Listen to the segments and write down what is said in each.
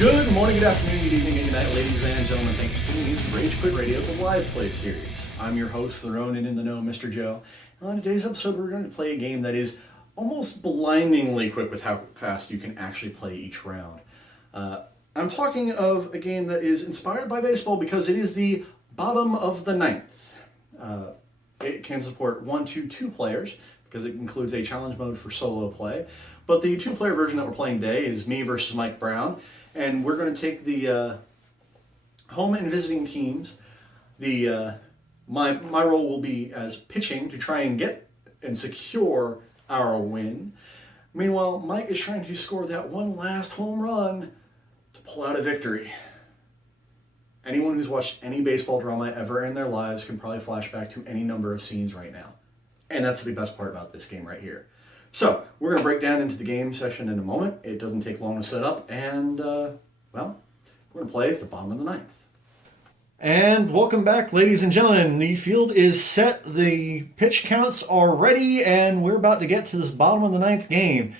Good morning, good afternoon, good evening, and good night, ladies and gentlemen. Thank you for tuning in to Rage Quit Radio, the live play series. I'm your host, the Ronin in the Know, Mr. Joe. And on today's episode, we're going to play a game that is almost blindingly quick with how fast you can actually play each round. I'm talking of a game that is inspired by baseball because it is the bottom of the ninth. It can support 1 to 2 players because it includes a challenge mode for solo play. But the 2-player version that we're playing today is me versus Mike Brown. And we're going to take the home and visiting teams. My role will be as pitching to try and get and secure our win. Meanwhile, Mike is trying to score that one last home run to pull out a victory. Anyone who's watched any baseball drama ever in their lives can probably flash back to any number of scenes right now. And that's the best part about this game right here. So, we're going to break down into the game session in a moment. It doesn't take long to set up, and, we're going to play the bottom of the ninth. And welcome back, ladies and gentlemen. The field is set, the pitch counts are ready, and we're about to get to this bottom of the ninth game.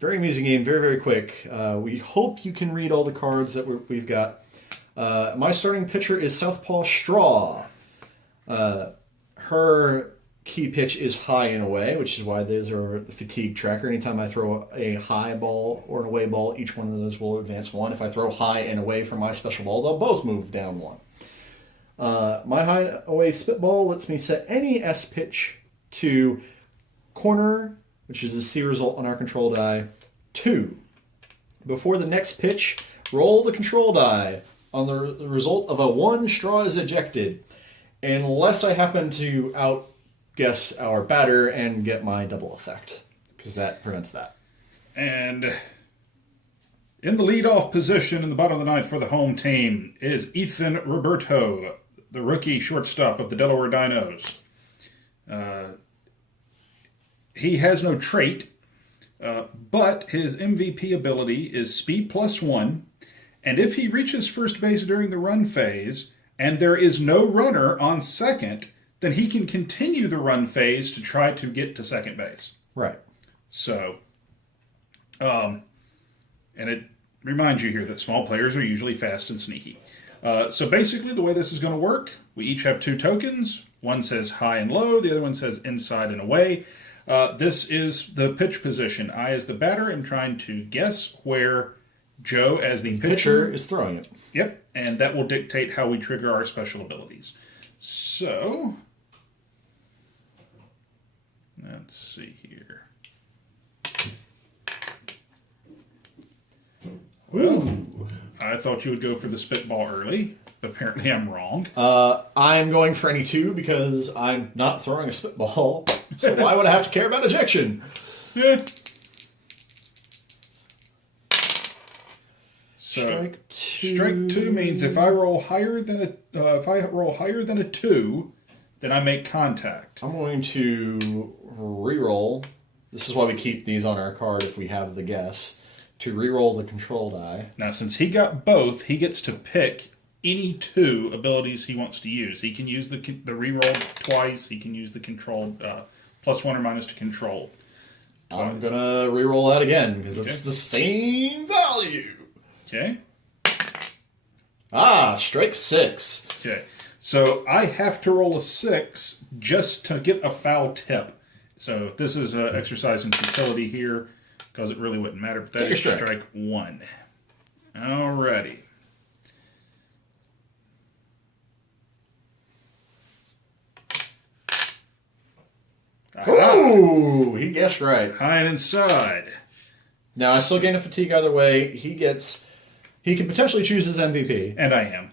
Very amusing game, very, very quick. We hope you can read all the cards that we've got. My starting pitcher is Southpaw Straw. Her key pitch is high and away, which is why those are the fatigue tracker. Anytime I throw a high ball or an away ball, each one of those will advance 1. If I throw high and away from my special ball, they'll both move down 1. My high away spitball lets me set any S pitch to corner, which is a C result on our control die, 2. Before the next pitch, roll the control die. On the result of a 1, straw is ejected. Unless I happen to outguess our batter and get my double effect, because that prevents that. And in the leadoff position in the bottom of the ninth for the home team is Ethan Roberto, the rookie shortstop of the Delaware Dinos. He has no trait, but his MVP ability is speed +1, and if he reaches first base during the run phase and there is no runner on second, then he can continue the run phase to try to get to second base. Right. So, and it reminds you here that small players are usually fast and sneaky. So basically the way this is going to work, we each have 2 tokens. One says high and low, the other one says inside and away. This is the pitch position. I, as the batter, am trying to guess where Joe, as the pitcher, is throwing it. Yep, and that will dictate how we trigger our special abilities. So, let's see here. Well, I thought you would go for the spitball early. Apparently I'm wrong. I'm going for any 2 because I'm not throwing a spitball. So why would I have to care about ejection? Yeah. So, Strike 2 means if I roll higher than a 2, then I make contact. I'm going to re-roll. This is why we keep these on our card if we have the guess. To re-roll the control die. Now, since he got both, he gets to pick any 2 abilities he wants to use. He can use the re-roll twice. He can use the control +1 or -2 to control. Twice. I'm going to re-roll that again because it's the same value. Okay. Strike 6. Okay. So I have to roll a 6 just to get a foul tip. So this is an exercise in futility here because it really wouldn't matter. But that is strike 1. Alrighty. Ooh, he guessed right. High and inside. Now I still gain a fatigue either way. He can potentially choose his MVP. And I am.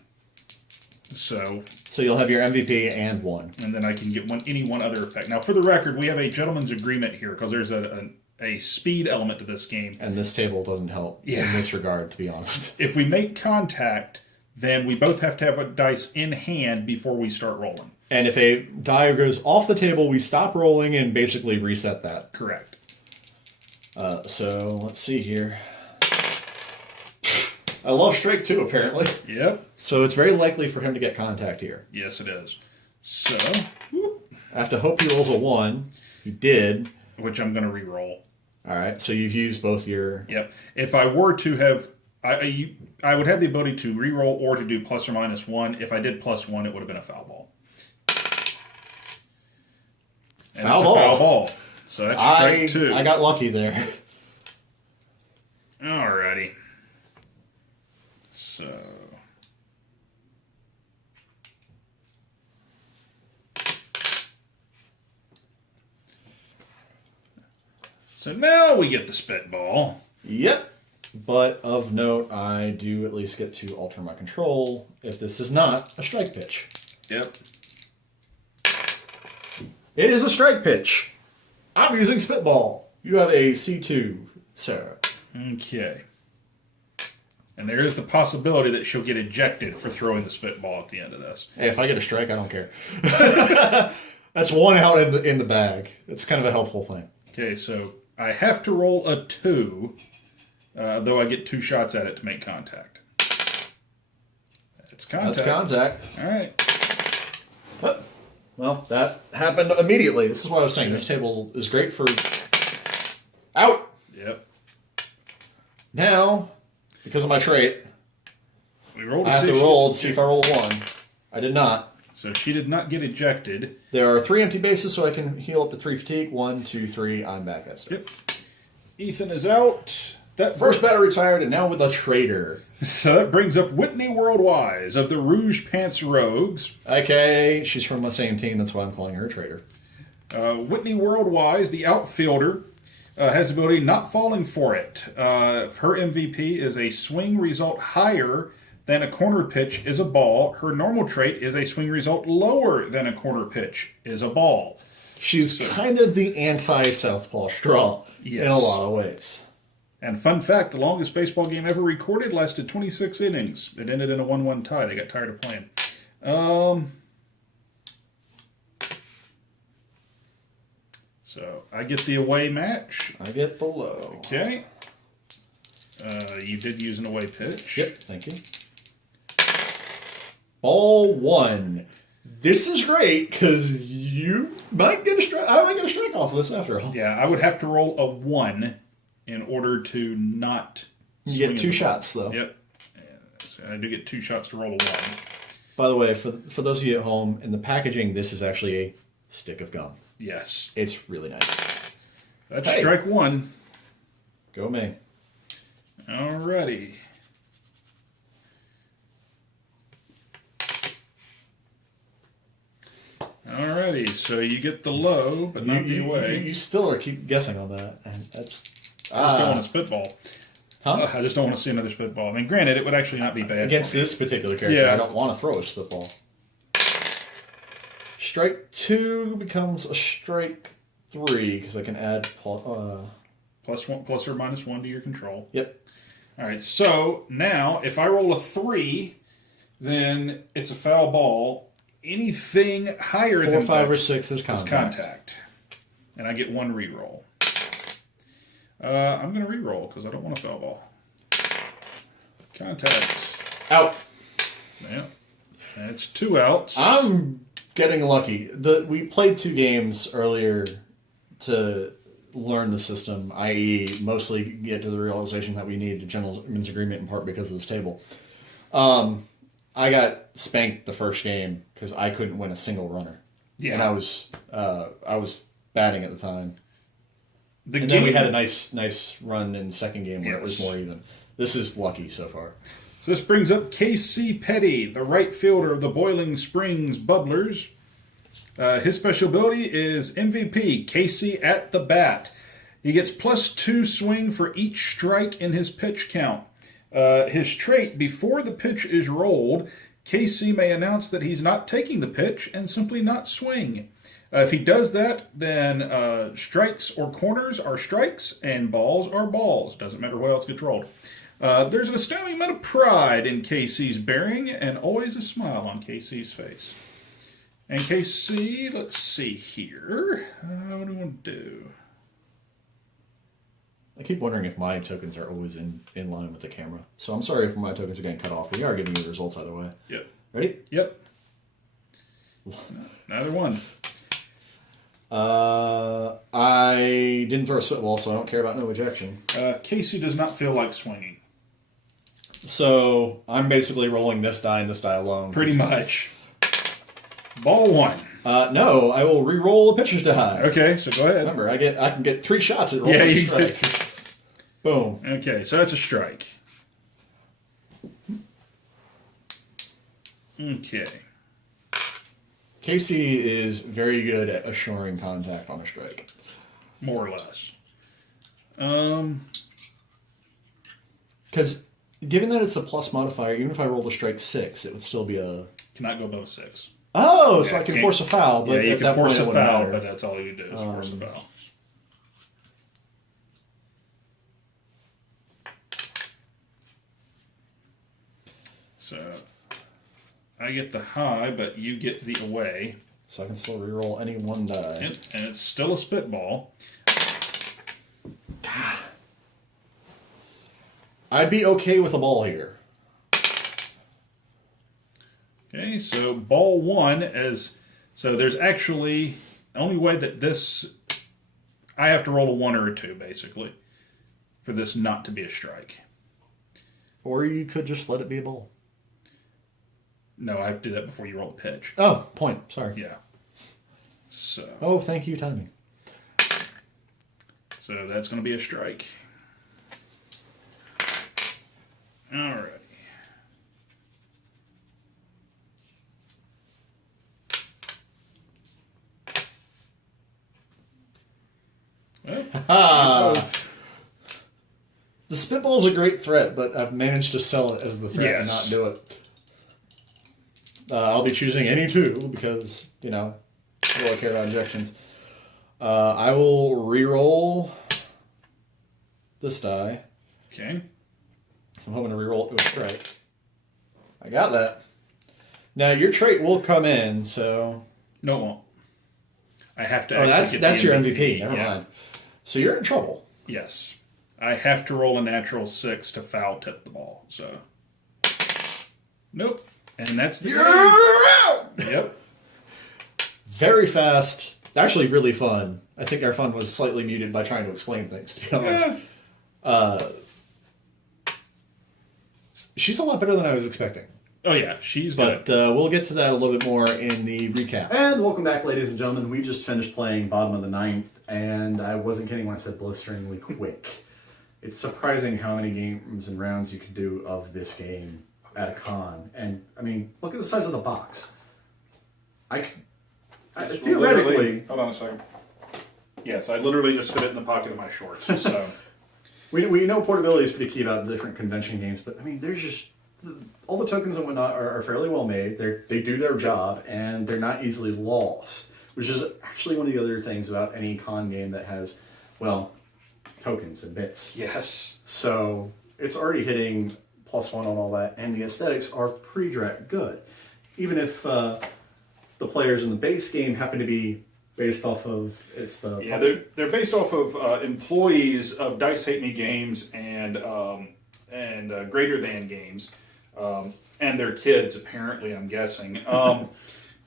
So you'll have your MVP and 1. And then I can get any one other effect. Now, for the record, we have a gentleman's agreement here because there's a speed element to this game. And this table doesn't help in this regard, to be honest. If we make contact, then we both have to have a dice in hand before we start rolling. And if a die goes off the table, we stop rolling and basically reset that. Correct. So let's see here. I love strike 2, apparently. Yep. So it's very likely for him to get contact here. Yes, it is. So, I have to hope he rolls a 1. He did. Which I'm going to re-roll. All right, so you've used both your... Yep. If I were to have I would have the ability to reroll or to do plus or minus 1. If I did plus 1, it would have been a foul ball. And Foul it's ball. a foul ball. So that's strike 2. I got lucky there. Alrighty. So. So now we get the spitball. Yep. But of note, I do at least get to alter my control if this is not a strike pitch. Yep. It is a strike pitch. I'm using spitball. You have a C2, Sarah. Okay. And there is the possibility that she'll get ejected for throwing the spitball at the end of this. Hey, if I get a strike, I don't care. That's one out in the bag. It's kind of a helpful thing. Okay, so I have to roll a 2, though I get 2 shots at it to make contact. It's contact. That's contact. All right. Well, that happened immediately. This is what I was saying. This table is great for... Out! Yep. Now, because of my trait, We rolled I to have see to if roll she- to see if I roll a 1. I did not. So she did not get ejected. There are 3 empty bases, so I can heal up to 3 fatigue. 1, 2, 3. I'm back at Yep. Ethan is out. That First batter retired, and now with a traitor. So that brings up Whitney Worldwise of the Rouge Pants Rogues. Okay, she's from the same team. That's why I'm calling her a traitor. Whitney Worldwise, the outfielder, has the ability not falling for it. Her MVP is a swing result higher than a corner pitch is a ball. Her normal trait is a swing result lower than a corner pitch is a ball. She's kind of the anti-Southpaw Straw in a Yes. lot of ways. And fun fact, the longest baseball game ever recorded lasted 26 innings. It ended in a 1-1 tie. They got tired of playing. So I get the away match. I get the low. Okay. You did use an away pitch. Yep, thank you. Ball 1. This is great because you might get a strike. I might get a strike off of this after all. Yeah, I would have to roll a 1 in order to not. You get swing 2 at the ball. shots though. Yep. So I do get 2 shots to roll a 1. By the way, for those of you at home, in the packaging, this is actually a stick of gum. Yes. It's really nice. That's Hey. strike 1. Go me. Alrighty. Alrighty, so you get the low, but not the away. You still are keep guessing on that, and that's I just don't want a spitball. huh? I just don't want to see another spitball. I mean, granted, it would actually not be bad. Against for me. this particular character, Yeah. I don't want to throw a spitball. Strike 2 becomes a strike 3 because I can add. Plus or minus 1 to your control. Yep. All right, so now if I roll a 3, then it's a foul ball. Anything higher 4, than 5, that or 6 is is contact. contact. And I get 1 reroll. I'm going to reroll because I don't want a foul ball. Contact. Out. Yeah. And it's 2 outs. I'm getting lucky. We played 2 games earlier to learn the system, i.e., mostly get to the realization that we need a gentleman's agreement in part because of this table. I got spanked the first game because I couldn't win a single runner. Yeah. And I was batting at the time. The And game, then we had a nice run in the second game where it was Yes. more even. This is lucky so far. So this brings up K.C. Petty, the right fielder of the Boiling Springs Bubblers. His special ability is MVP, Casey at the bat. He gets +2 swing for each strike in his pitch count. His trait, before the pitch is rolled, Casey may announce that he's not taking the pitch and simply not swing. If he does that, then strikes or corners are strikes and balls are balls. Doesn't matter what else gets rolled. There's an astounding amount of pride in Casey's bearing and always a smile on Casey's face. And KC, let's see here. What do we want to do? I keep wondering if my tokens are always in line with the camera. So I'm sorry if my tokens are getting cut off. We are giving you the results either way. Yep. Ready? Yep. Neither one. I didn't throw a spitball, so I don't care about no ejection. Casey does not feel like swinging. So I'm basically rolling this die and this die alone. Pretty much. Ball 1. No, I will re-roll a pitcher's die. Okay, so go ahead. Remember, I can get 3 shots at rolling Yeah, a you strike. get Boom. Okay, so that's a strike. Okay. Casey is very good at assuring contact on a strike. More or less. Because given that it's a plus modifier, even if I rolled a strike 6, it would still be a... Cannot go above 6. Oh, so Yeah, I can can't- force a foul, but Yeah, you at can that force point it a wouldn't foul, matter. but that's all you do is force a foul. So, I get the high, but you get the away. So I can still re-roll any one die. And it's still a spitball. I'd be okay with a ball here. Okay, so ball 1 is... So there's actually... The only way that this... I have to roll a 1 or a 2, basically, for this not to be a strike. Or you could just let it be a ball. No, I have to do that before you roll a pitch. Oh, point. Sorry. Yeah. So... Oh, thank you, timing. So that's going to be a strike. Alrighty. Well, The spitball's a great threat, but I've managed to sell it as the threat and not Yes. do it. I'll be choosing any 2 because, what do I care about objections? I will re-roll this die. okay. I'm hoping to re-roll it to a strike. I got that. Now, your trait will come in, so... No, it won't. I have to. Oh, actually that's get the your MVP. Never yeah. mind. So you're in trouble. Yes. I have to roll a natural 6 to foul tip the ball. So. Nope. And that's the You're game. out! Yep. Very fast. Actually, really fun. I think our fun was slightly muted by trying to explain things, to be honest. Yeah. She's a lot better than I was expecting. Oh yeah, she's good. But we'll get to that a little bit more in the recap. And welcome back, ladies and gentlemen. We just finished playing bottom of the 9th, and I wasn't kidding when I said blisteringly quick. It's surprising how many games and rounds you could do of this game at a con. And, I mean, look at the size of the box. Theoretically... Hold on a second. Yes, I literally just fit it in the pocket of my shorts. So. We know portability is pretty key about different convention games, but, I mean, there's just... All the tokens and whatnot are fairly well made. They do their job, and they're not easily lost, which is actually one of the other things about any con game that has, well, tokens and bits. Yes. So it's already hitting +1 on all that, and the aesthetics are pretty good. Even if the players in the base game happen to be based off of Yeah, they're based off of employees of Dice Hate Me Games and Greater Than Games. And their kids, apparently, I'm guessing.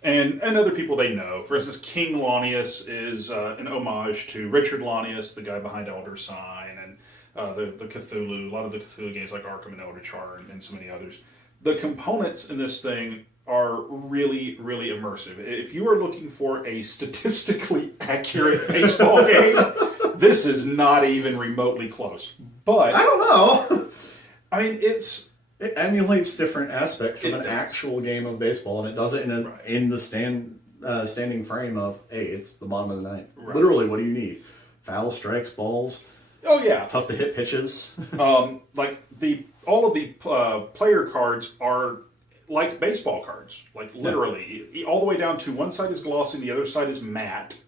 And other people they know. For instance, King Launius is an homage to Richard Launius, the guy behind Elder Sign, and the Cthulhu, a lot of the Cthulhu games like Arkham and Eldritchar and so many others. The components in this thing are really, really immersive. If you are looking for a statistically accurate baseball game, this is not even remotely close. But I don't know. I mean, It emulates different aspects of It an does. actual game of baseball, and it does it in the standing frame of, hey, it's the bottom of the 9th. Right. Literally, what do you need? Foul, strikes, balls, oh yeah, tough to hit pitches. like all of the player cards are like baseball cards, like literally, all the way down to one side is glossy, the other side is matte,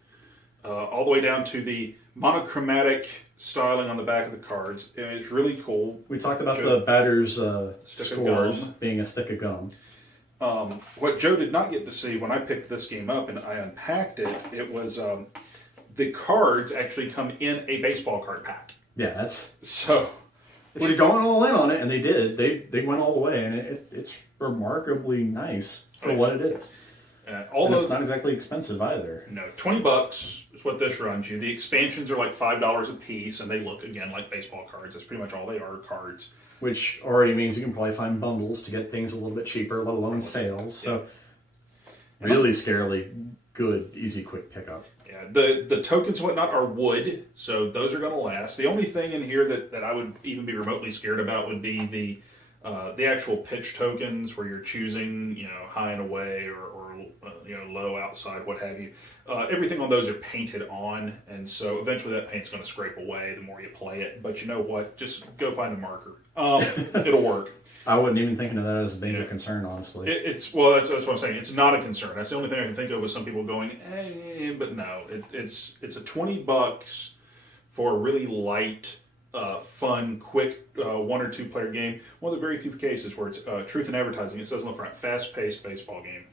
all the way down to the monochromatic styling on the back of the cards. And it's really cool. We talked about the batter's Stick of scores gum. being a stick of gum. What Joe did not get to see when I picked this game up and I unpacked it, it was the cards actually come in a baseball card pack. Yeah, that's... So If you're going all in on it, and they did, they went all the way, and it's remarkably nice for what it is. And it's not exactly expensive either. No, $20 is what this runs you. The expansions are like $5 a piece, and they look again like baseball cards. That's pretty much all they are, cards. which already means you can probably find bundles to get things a little bit cheaper, let alone sales. So really scarily good, easy, quick pickup. Yeah, the tokens and whatnot are wood, so those are going to last. The only thing in here that I would even be remotely scared about would be the actual pitch tokens, where you're choosing, high and away or low outside, what have you. Everything on those are painted on, and so eventually that paint's going to scrape away the more you play it. But you know what? Just go find a marker. It'll work. I wasn't even thinking of that as a major concern, honestly. That's what I'm saying. It's not a concern. That's the only thing I can think of with some people going, but no. It's a $20 for a really light, fun, quick 1 or 2 player game. One of the very few cases where it's truth in advertising. It says on the front, fast-paced baseball game.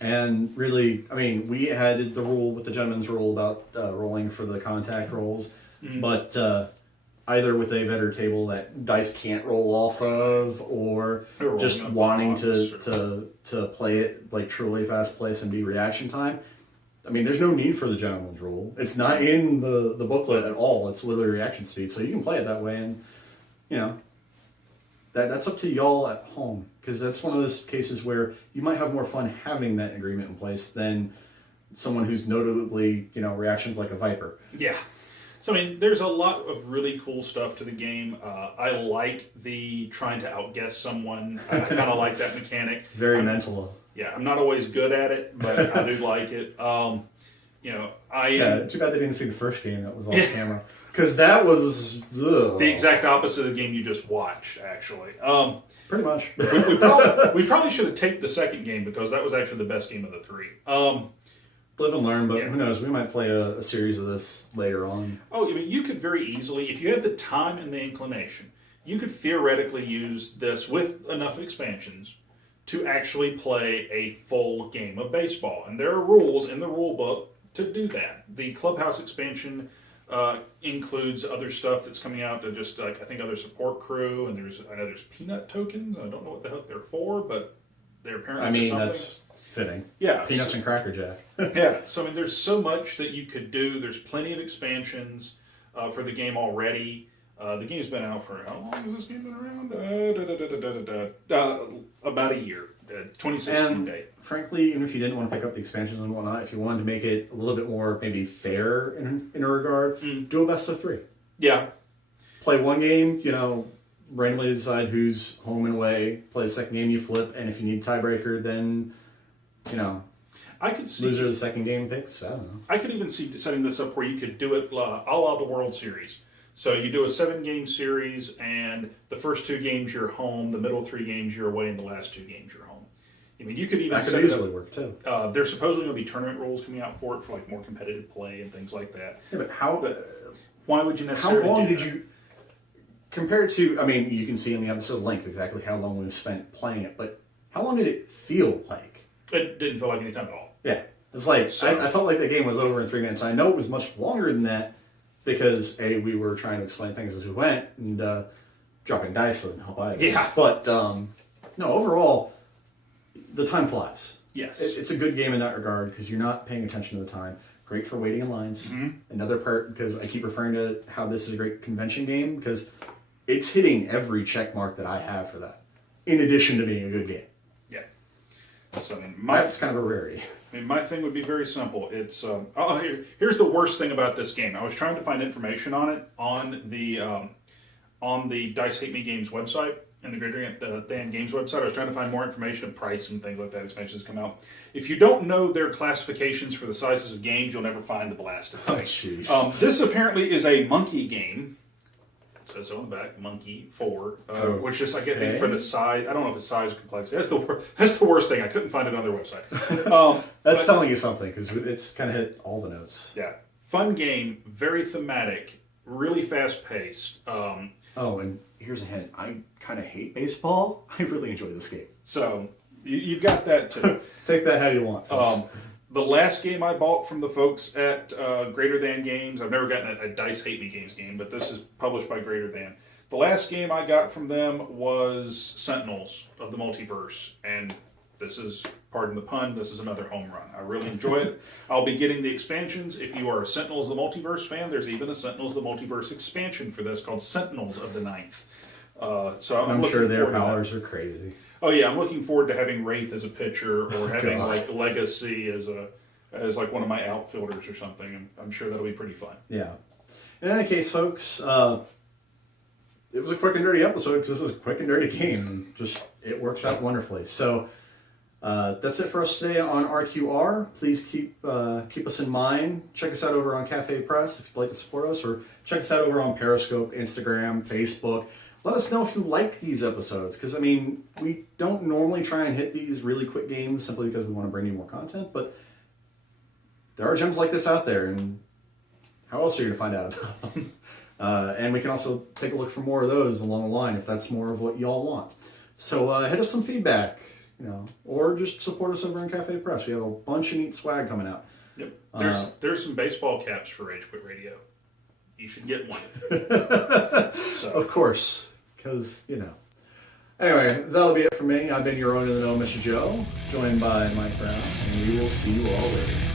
And really, I mean, we had the rule with the gentleman's rule about rolling for the contact rolls, but either with a better table that dice can't roll off of, or just wanting to play it like truly fast pace and be reaction time. I mean, there's no need for the gentleman's rule. It's not in the booklet at all. It's literally reaction speed, so you can play it that way, and that's up to y'all at home, because that's one of those cases where you might have more fun having that agreement in place than someone who's notably reactions like a Viper. Yeah. So, I mean, there's a lot of really cool stuff to the game. I like the trying to outguess someone. I kind of like that mechanic. Very mental. Yeah, I'm not always good at it, but I do like it. Too bad they didn't see the first game that was on camera. Because that was... the exact opposite of the game you just watched, actually. Pretty much. we probably should have taped the second game, because that was actually the best game of the 3. Live and learn, but who knows? We might play a series of this later on. Oh, I mean, you could very easily, if you had the time and the inclination, you could theoretically use this with enough expansions to actually play a full game of baseball. And there are rules in the rule book to do that. The Clubhouse expansion includes other stuff that's coming out to just like, I think, other support crew, and I know there's peanut tokens. I don't know what the heck they're for, but they're apparently something. That's fitting. Yeah. Peanuts and Cracker Jack. Yeah. So, I mean, there's so much that you could do. There's plenty of expansions for the game already. The game's been out for, how long has this game been around? About a year. 2016 date. Frankly, even if you didn't want to pick up the expansions and whatnot, if you wanted to make it a little bit more maybe fair in a regard, do a best of 3. Yeah. Play one game, randomly decide who's home and away. Play the second game, you flip, and if you need a tiebreaker, then, I could see loser of the second game picks. I don't know. I could even see setting this up where you could do it a la the World Series. So you do a 7-game series, and the first 2 games you're home, the middle 3 games you're away, and the last 2 games you're home. I mean, you could even that could easily work too. There's supposedly going to be tournament rules coming out for it, for like more competitive play and things like that. Yeah, but why would you necessarily? How long did you compare to? I mean, you can see in the episode length exactly how long we've spent playing it, but how long did it feel like? It didn't feel like any time at all. Yeah, it's like I felt like the game was over in 3 minutes. I know it was much longer than that because we were trying to explain things as we went, and dropping dice didn't help either. Yeah, but no, overall, the time flies. Yes, it's a good game in that regard because you're not paying attention to the time. Great for waiting in lines. Mm-hmm. Another part, because I keep referring to how this is a great convention game, because it's hitting every check mark that I have for that, in addition to being a good game. Yeah. So, I mean, that's kind of a rarity. I mean, my thing would be very simple. It's here's the worst thing about this game. I was trying to find information on it on the Dice Hate Me Games website and the Greater Than Games website. I was trying to find more information, price, and things like that. Expansions come out. If you don't know their classifications for the sizes of games, you'll never find the blasted thing. Oh, jeez. This apparently is a monkey game. It says on the back, Monkey 4, which is, I think, for the size. I don't know if it's size or complexity. That's the worst thing. I couldn't find it on their website. That's telling you something, because it's kind of hit all the notes. Yeah. Fun game, very thematic, really fast-paced. And here's a hint. I kind of hate baseball. I really enjoy this game. So, you've got that, too. Take that how you want, folks. The last game I bought from the folks at Greater Than Games, I've never gotten a Dice Hate Me Games game, but this is published by Greater Than. The last game I got from them was Sentinels of the Multiverse, and this is, pardon the pun, this is another home run. I really enjoy it. I'll be getting the expansions. If you are a Sentinels of the Multiverse fan, there's even a Sentinels of the Multiverse expansion for this called Sentinels of the Ninth. So I'm I'm sure looking their forward to that. powers are crazy. Oh yeah, I'm looking forward to having Wraith as a pitcher or having God. like Legacy as like one of my outfielders or something. I'm sure that'll be pretty fun. Yeah. In any case, folks, it was a quick and dirty episode because this is a quick and dirty game. And just it works out wonderfully. So that's it for us today on RQR. Please keep us in mind. Check us out over on Cafe Press if you'd like to support us, or check us out over on Periscope, Instagram, Facebook. Let us know if you like these episodes, because I mean, we don't normally try and hit these really quick games simply because we want to bring you more content, but there are gems like this out there, and how else are you going to find out about them? And we can also take a look for more of those along the line if that's more of what y'all want. So hit us some feedback, or just support us over on Cafe Press. We have a bunch of neat swag coming out. Yep. There's some baseball caps for Rage Quit Radio. You should get one. Of course, because, Anyway, that'll be it for me. I've been your own in the know, Mr. Joe, joined by Mike Brown, and we will see you all later.